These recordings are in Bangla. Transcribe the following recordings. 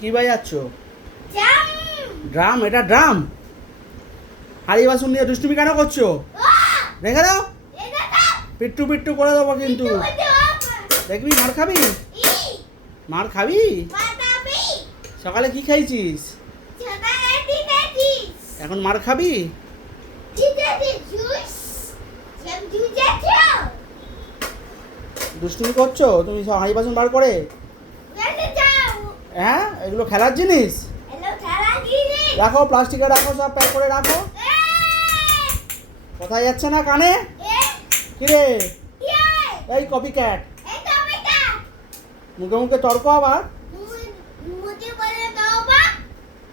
কি বাজাচ্ছ? ড্রাম। এটা ড্রাম? হাড়ি বাসন নিয়ে দুষ্টুমি কেন করছ? দেখে দাও পিট্টু পিট্টু করে দেবো কিন্তু। দেখবি মার খাবি? মার খাবি? সকালে কি খাইছিস? এখন মার খাবি? দুষ্টুমি করছ? তুমি সব হাঁড়ি বাসন বার করে? হ্যাঁ? এগুলো খেলার জিনিস? রাখো প্লাস্টিকে রাখো সব প্যাক করে রাখো। কোথায় যাচ্ছে না কানে? কিরে? এই কপি ক্যাট মুখে মুখে তর্ক আবার?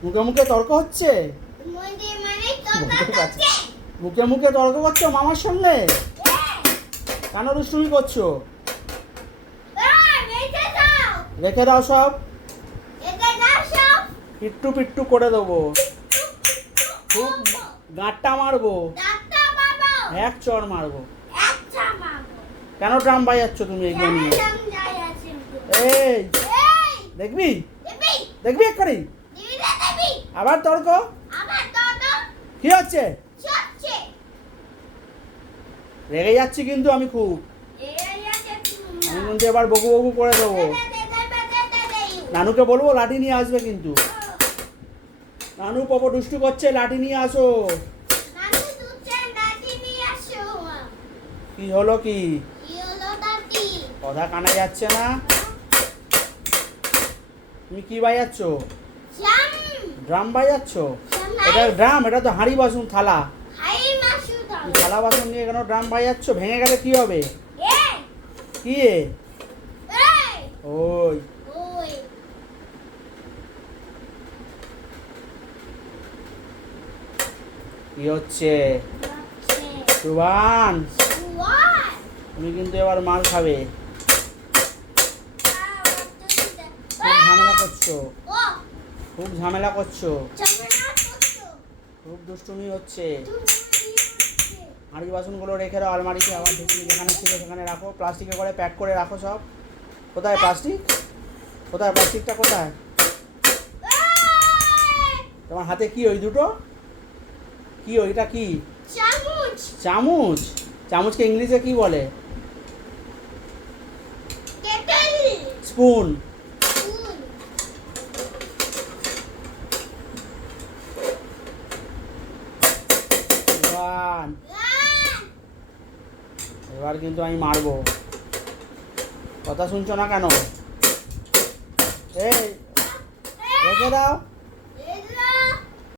মুখে মুখে তর্ক হচ্ছে? মানে। মুখে মুখে তর্ক করছ মামার সঙ্গে? কেন দুষ্টুমি করছ? রেখে দাও সব। পিট্টু পিট্টু করে দেবো খুব গাঁটটা মারবো এক চড় মারবো কেন ড্রাম বাজাচ্ছ তুমি এগুলো নিয়ে এই দেখবি দেখবি এক্ষুনি আবার তর্ক কি হচ্ছে রেগে যাচ্ছি কিন্তু আমি খুব আমি কিন্তু এবার বকু বকু করে দেবো নানুকে বলব লাঠি নিয়ে আসবে কিন্তু নানু পপো দুষ্টু করছে লাঠি নিয়ে আসো। কি হলো কি? কথা কানা যাচ্ছে না? তুমি কি বাজাচ্ছ? ড্রাম। বাজাচ্ছ? এটা ড্রাম এটা তো হাঁড়ি বাসন থালা। থালা বাসন নিয়ে কেন ড্রাম বাজাচ্ছ? ভেঙে গেলে কি হবে? কি এ এই ওই ওই কি হচ্ছে সুবান। তুমি কিন্তু এবার মাল খাবে। খুব ঝামেলা করছ। খুব ঝামেলা করছ। খুব দুষ্টুমি হচ্ছে। হাঁড়ি বাসনগুলো রেখে দাও, আলমারিতে, আবার ঢুকিয়ে যেখানে ছিল সেখানে রাখো। প্লাস্টিকে করে প্যাক করে রাখো সব। কোথায় প্লাস্টিক? কোথায় প্লাস্টিকটা কোথায়? তোমার হাতে কি ওই দুটো? কি ওইটা কি? চামচ। চামচ? চামচকে ইংলিশে কি বলে? স্পুন। এবার কিন্তু আমি মারবো। কথা শুনছো না কেন? এই রেখে দাও।